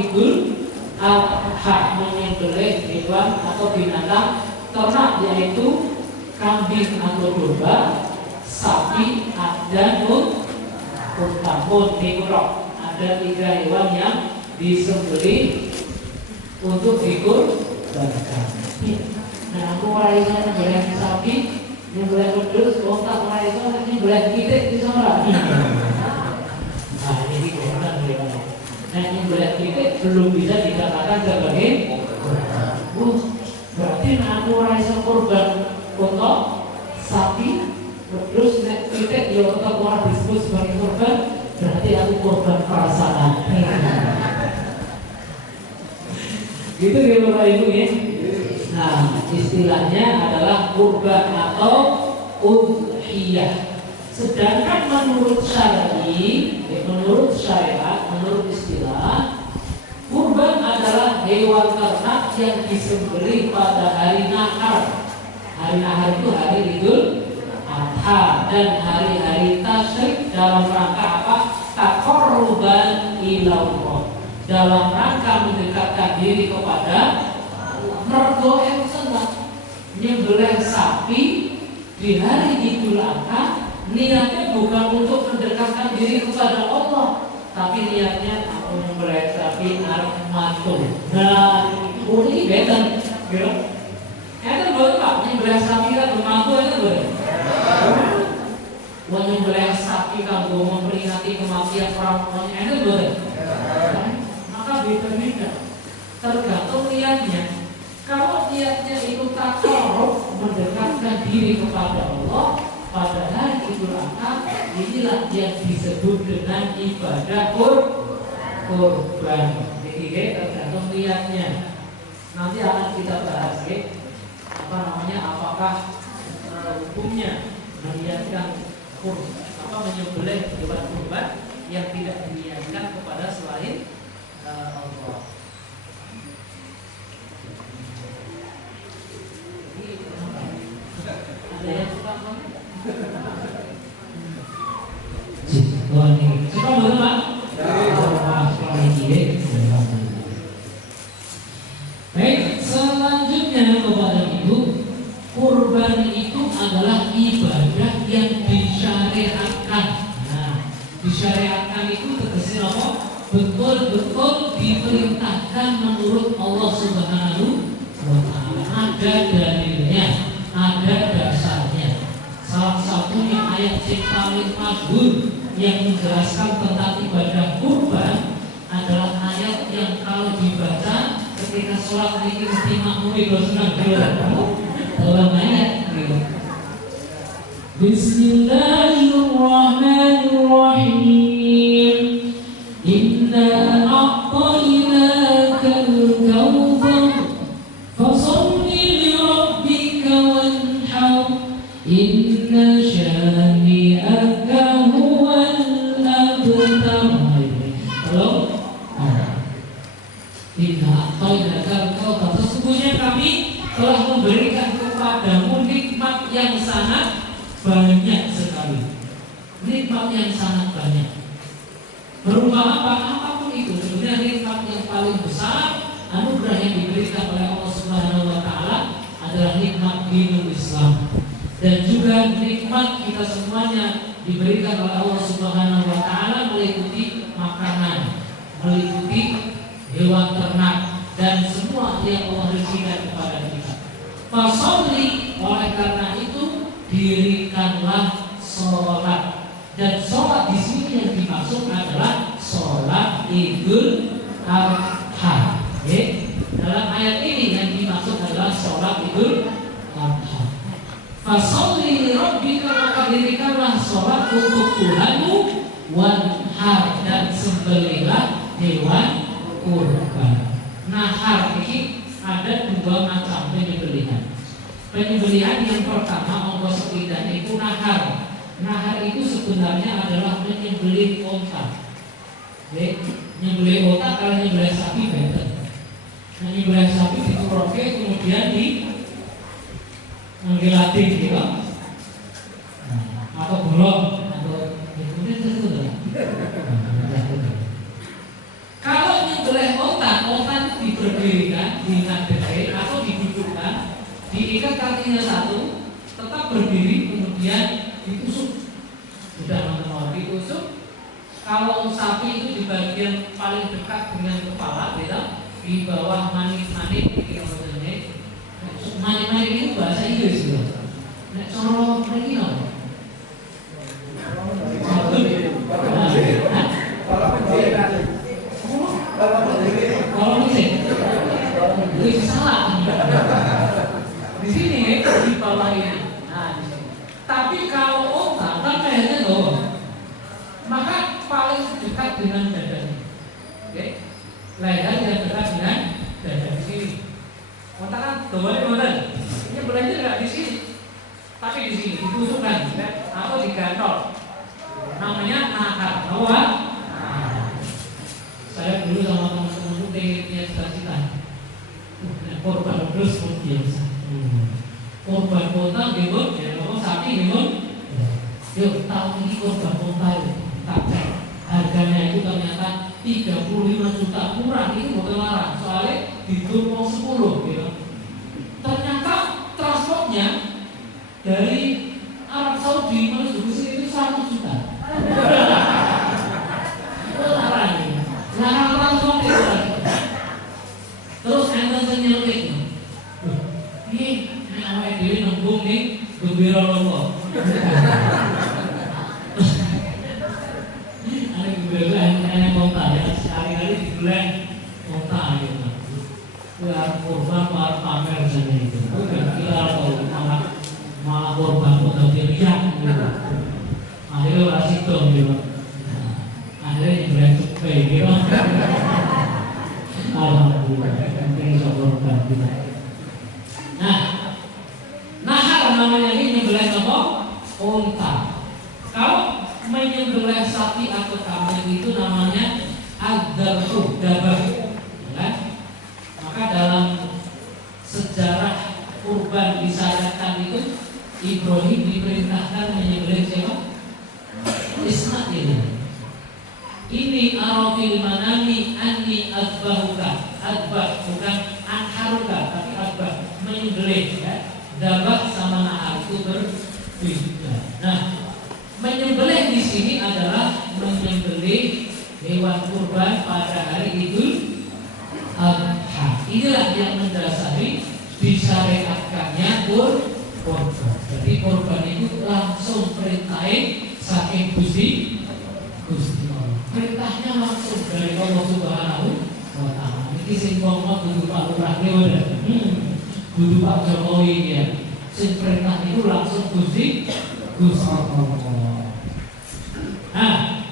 Idul Adha, menyembelih hewan atau binatang ternak, yaitu kambing atau domba, sapi, dan unta. Ada 3 hewan yang disembelih untuk dikurbankan. Nah, aku mulai nyembelih sapi, nyembelih wedhus, unta mulai nyembelih titik di sana. Nah, ini kurban hewan. Nah, nyembelih titik belum bisa dikatakan sebagai kurban. Berarti aku mulai kurban unta, sapi, wedhus, nek titik ya tetap ora disebut sebagai kurban, berarti aku kurban perasaan. Gitu ya Bapak Ibu ya. Nah, istilahnya adalah kurban atau udhiyah. Sedangkan menurut syar'i, menurut syariat, menurut istilah, kurban adalah hewan ternak yang disembelih pada hari nahar. Hari nahar itu hari Idul Adha dan hari-hari tasyrik dalam rangka apa? Taqarruban ila Allah. Dalam rangka mendekatkan diri kepada mergo yang senang. Nyembelih sapi di hari Idul Adha niatnya bukan untuk mendekatkan diri kepada Allah, tapi niatnya aku nyembelih sapi arep matur. Nah, ini beda, gitu. Itu boleh Pak, nyembelih sapi kan bermantu itu boleh. Nyembelih sapi kan memperingati kematian orang itu boleh. Maka beda-beda, tergantung niatnya. Kalau niatnya itu takarruf, mendekatkan diri kepada Allah pada hari Idul Adha, inilah yang disebut dengan ibadah kurban. Jadi tergantung niatnya. Nanti akan kita bahas apakah hukumnya meniatkan menyembelih hewan kurban yang tidak diniatkan kepada selain Allah. Ada yang suka banget? Suka banget Pak? Baik, selanjutnya kepada Ibu, kurban itu adalah ibadah yang disyariatkan. Nah, disyariatkan itu tegasnya apa? Betul-betul diperintahkan menurut Allah Subhanahu wa Ta'ala. Ada dalilnya, ada dasarnya. Salah satunya ayat yang paling masyhur yang menjelaskan tentang ibadah kurban adalah ayat yang kalau dibaca ketika sholat ini mesti makmumi bersenang dalam ayat Bismillahirrahmanirrahim. Inna a'tainakal kautsar fasholli li rabbika wanhar inna syani'aka huwal abtar. Halo? Inna a'tainakal kautsar, sesungguhnya kami telah memberikan kepadamu nikmat yang sangat banyak sekali. Nikmat yang sangat banyak. Berupa apa? Apapun itu. Sebenarnya nikmat yang paling besar, anugerah yang diberikan oleh Allah Subhanahu wa Ta'ala adalah nikmat dinul Islam. Dan juga nikmat kita semuanya diberikan oleh Allah Subhanahu wa Ta'ala meliputi makanan, meliputi hewan ternak, dan semua yang Allah rezekikan kepada kita. Fasholli, oleh karena itu dirikanlah sholat. Dan sholat di sini yang dimaksud adalah sholat Idul Adha. Dalam ayat ini yang dimaksud adalah sholat Idul Adha. Fasholli li rabbika, maka dirikanlah sholat untuk Tuhanmu, wanhar, dan sembelihlah hewan kurban. Nahar ini ada 2 macam penyembelihan. Penyembelihan yang pertama ongkos sepeda itu nahar. Nahar itu sebenarnya adalah menyembelih onta. Menyembelih onta kalau menyembelih sapi beda. Menyembelih sapi dituroke kemudian menggelatih gitu. Atau bolong atau kemudian itu. Kalau menyembelih onta berdiri kan, diingat atau didudukkan, diikat kakinya satu, tetap berdiri, kemudian ditusuk. Sudah teman-teman ditusuk. Kalau sapi itu di bagian paling dekat dengan kepala, gitu, di bawah manik-manik, manik-manik itu bahasa Inggris gitu. Nek coro lagi no. Kalau musik, itu salah. Di sini di bawah ini. Nah, di sini. Tapi kalau otak kan kayaknya loh, maka paling dekat dengan dadanya. Oke, leher yang dekat dengan dada di sini. Otak kan doanya modern. Ini belajar nggak di sini, tapi di sini ditusukkan atau digantol. Namanya nahar. Bahwa saya dulu sama teman-temanku pengennya cita-cita korban terus biasa. Korban kota gimana? Ya ngomong sapi gimana? Yuk tahun ini korban kota itu tak cek harganya itu ternyata 35 juta, murah. Ini bukan larang soalnya diturun 10 gitu. Ternyata transportnya dari Arab Saudi menuju ke sini itu 1 juta. Larang transport itu lagi. Terus enten senyeltik. Ini awake dhewe nembung ning gembira lomo. Ada gembira ana kota ya, sekali-kali diguleng kota gitu. Biar korban malah pamer sana itu. Bukan kira kalau malah korban kota diriak gitu. Akhirnya ora sido gitu. Akhirnya berangkat gitu. Alhamdulillah, mungkin bisa korban kita. Nah, nahar namanya ini menyembelih apa? Unta. Kalau menyembelih sapi atau kambing itu namanya ad-dzabhu, dabah. Ya. Maka dalam sejarah kurban disyariatkan itu Ibrahim diperintahkan menyembelih siapa? Ismail. Ini arafil manami anni azbahuka. Azbah bukan anharuka, tapi azbah, menyembelih ya. Dabah sama nahar itu berbeda. Nah, menyembelih di sini adalah menyembelih hewan kurban pada hari Idul Adha. Inilah yang mendasari disyariatkannya kurban. Jadi kurban itu langsung perintahin saking Gusti Allah. Perintahnya langsung dari Allah Subhanahu wa Ta'ala. Ini sing ngomong kudu Pak Lurah udah. Kudu Pak Jokowi ya. Sing perintah itu langsung Gusti Allah. Nah,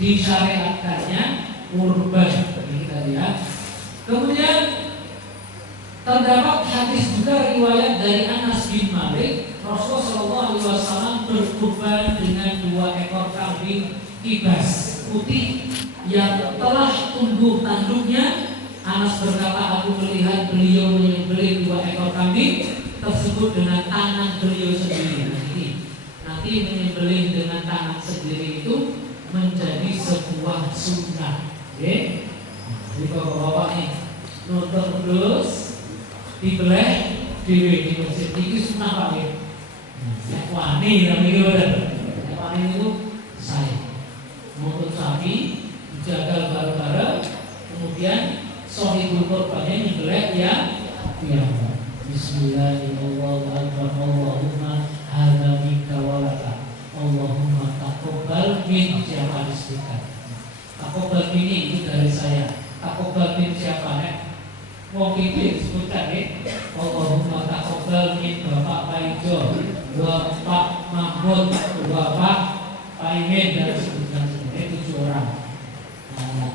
disyariatkannya kurban ini tadi ya. Kemudian terdapat hadis juga riwayat dari Anas bin Malik, Rasulullah SAW berkurban dengan 2 ekor kambing kibas putih yang telah tumbuh tanduknya. Anas berkata, aku melihat beliau menyembelih 2 ekor kambing tersebut dengan tangan beliau sendiri. Nanti menyembelih dengan tangan sendiri itu menjadi sebuah sunnah. Oke? Jadi bapak-bapak nih nonton terus dibeleh dewe di masjid iki sunnah Pak ya. Nek wani namanya udah. Nek wani itu saya nonton sapi dijagal bareng-bareng, kemudian sohibul korbannya nyembelih ya. Bismillahirrahmanirrahim. Allahumma hadza minka wa laka. Allahumma taqabbal min siapa disebutkan. Taqabbal ini itu dari saya. Taqabbal min siapa nek? Wong iki disebutkan ya. Allahumma taqabbal min Bapak Paijo, Bapak Mahmud, Bapak Paimin, dan disebutkan sebenarnya 7 orang. Nah,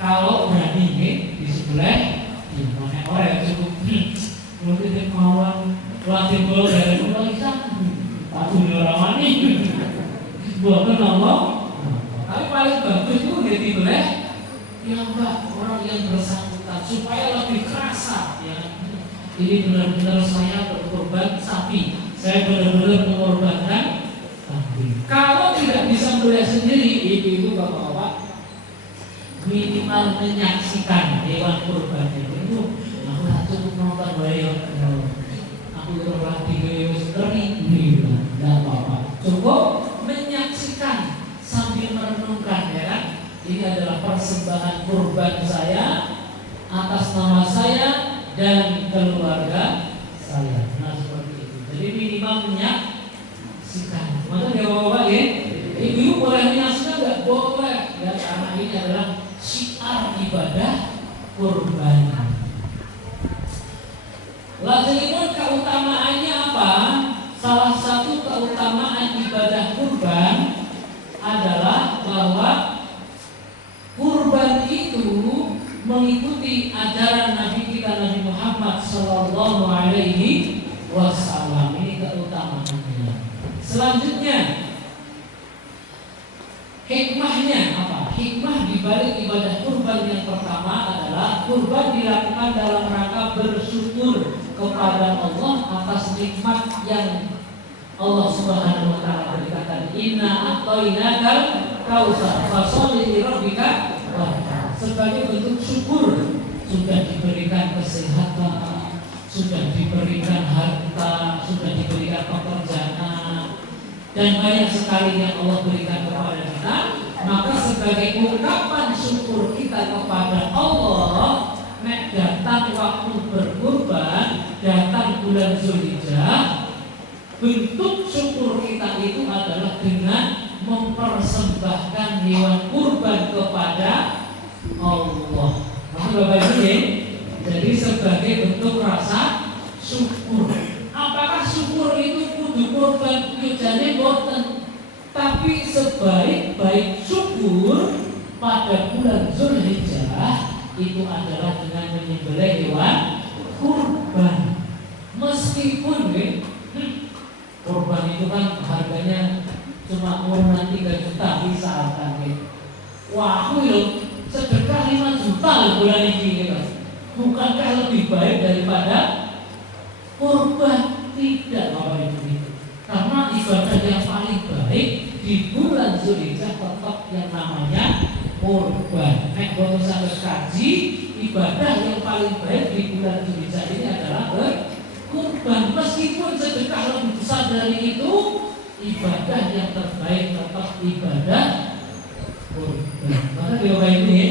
kalau berani ini di sebelah, mana orang yang cukup mungkin kawan latih bola dari pulau Isan, tak punya orang mani, bukan nama. Tapi paling bagus itu di sebelah yang orang yang bersangkutan supaya lebih kerasa ya. Ini benar-benar saya berkorban sapi, saya benar-benar mengorbankan kambing. Kalau tidak bisa melihat sendiri, ibu-ibu bapak-bapak minimal menyaksikan hewan kurban itu. Aku tak cukup nonton bayar, aku terlatih wis kering, tidak apa-apa. Cukup menyaksikan sambil merenungkan, ya kan? Ini adalah persembahan kurban saya atas nama saya dan keluarga saya. Nah seperti itu. Jadi minimal menyaksikan. Maka ya bapak ya, ibu boleh menyaksikan nggak? Boleh. Ya karena ini adalah syiar ibadah kurban. Lalu keutamaannya apa? Salah satu keutamaan ibadah kurban adalah bahwa kurban itu mengikuti ajaran Nabi kita Nabi Muhammad Sallallahu Alaihi Wasallam. Ini keutamaannya. Selanjutnya, hikmahnya apa? Hikmah dibalik ibadah kurban yang pertama adalah kurban dilakukan dalam rangka bersyukur kepada Allah atas nikmat yang Allah Subhanahu wa taala berikan. Inna a'tainakal kautsar fasholli li rabbika wanhar. Sebagai bentuk syukur sudah diberikan kesehatan, sudah diberikan harta, sudah diberikan pekerjaan, dan banyak sekali yang Allah berikan kepada kita. Maka sebagai ungkapan syukur kita kepada Allah, nek datang waktu berkurban, datang bulan Zulhijjah, bentuk syukur kita itu adalah dengan mempersembahkan hewan kurban kepada Allah. Maksud Bapak Ibu ya? Jadi sebagai bentuk rasa syukur. Apakah syukur itu kudu kurban yujane boten? Tapi sebaik-baik syukur pada bulan Zulhijjah itu adalah dengan menyembelih hewan kurban. Meskipun kurban itu kan harganya cuma kurang 3 juta misalkan. Wah, aku sedekah 5 juta bulan ini. Bukankah lebih baik daripada kurban? Tidak, Bapak Ibu. Karena ibadah yang paling baik di bulan Zulhijjah tetap yang namanya kurban. Nek boten sampai kaji, ibadah yang paling baik di bulan Zulhijjah ini adalah berkurban. Meskipun sedekah lebih besar dari itu, ibadah yang terbaik tetap ibadah kurban. Maka Bapak Ibu ya,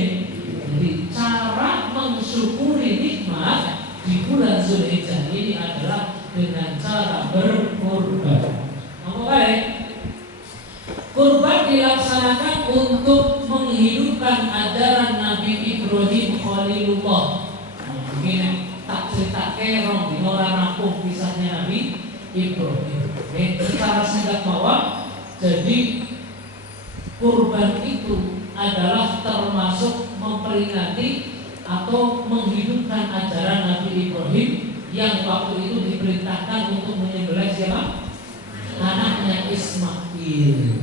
jadi cara mensyukuri nikmat di bulan Zulhijjah ini adalah dengan cara berkurban. Apa baik? Kurban dilaksanakan untuk menghidupkan ajaran Nabi Ibrahim Khalilullah. Mungkin tak cerita kerong di orang rampung kisahnya Nabi Ibrahim. Secara singkat bahwa jadi kurban itu adalah termasuk memperingati atau menghidupkan ajaran Nabi Ibrahim yang waktu itu diperintahkan untuk menyembelih siapa? Anaknya Ismail.